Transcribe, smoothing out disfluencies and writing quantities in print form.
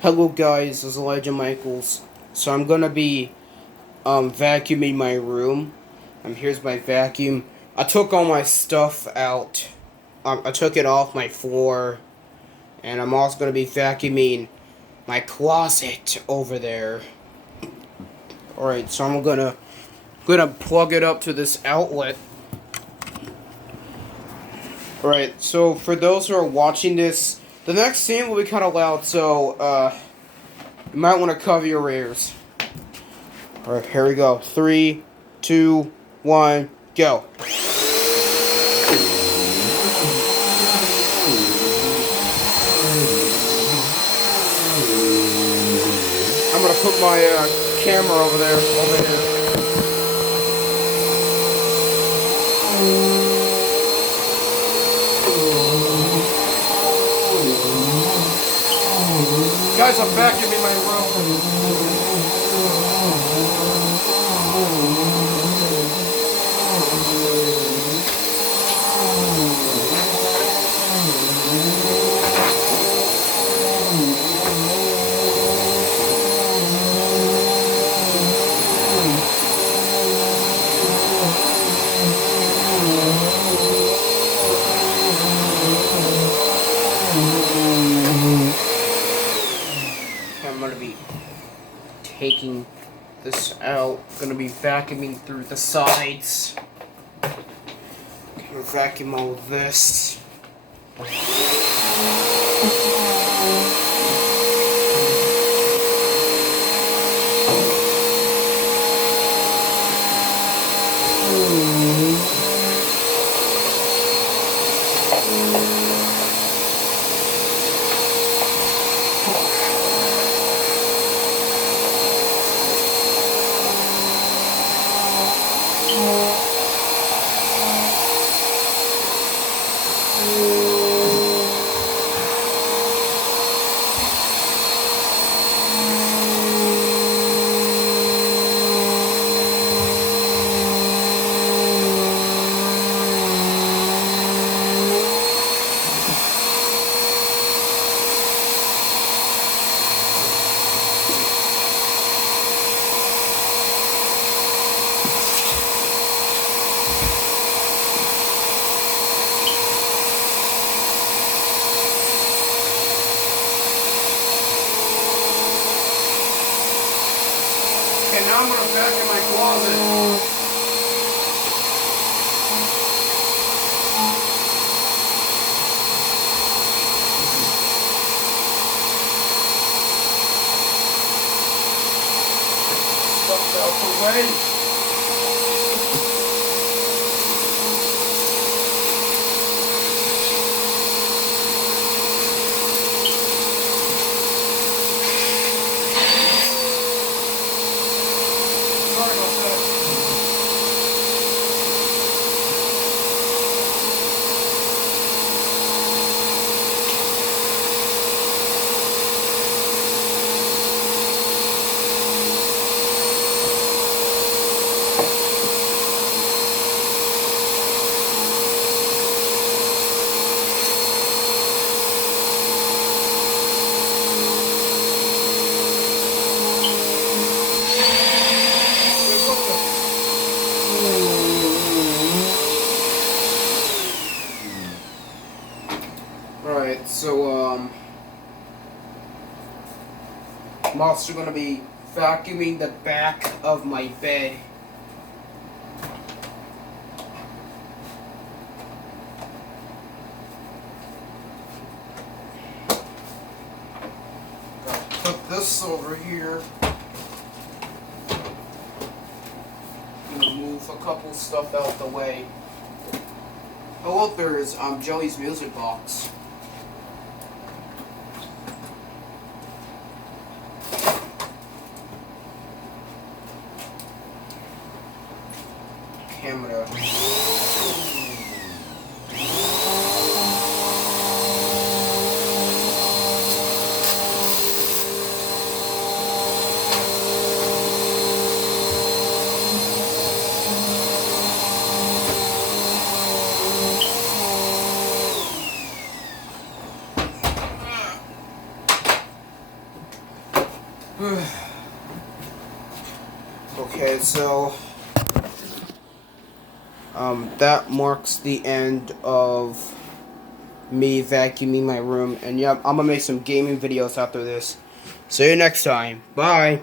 Hello guys, this is Elijah Michaels. So I'm gonna be vacuuming my room. Here's my vacuum. I took all my stuff out. I took it off my floor, and I'm also gonna be vacuuming my closet over there. Alright, so I'm gonna plug it up to this outlet. Alright, so for those who are watching this, the next scene will be kinda loud, so you might wanna cover your ears. Alright, here we go. 3, 2, 1, go. I'm gonna put my camera over there, over here. Guys, I'm vacuuming my I'm gonna be taking this out. Gonna be vacuuming through the sides. Gonna vacuum all of this. And now I'm gonna vacuum my closet. Stuff out the way. Sorry about that. Alright, so I'm also gonna be vacuuming the back of my bed. Put this over here. Gonna move a couple stuff out the way. Oh, look, there's Joey's music box. Camera. Okay, so that marks the end of me vacuuming my room, and yeah, I'm gonna make some gaming videos after this. See you next time. Bye.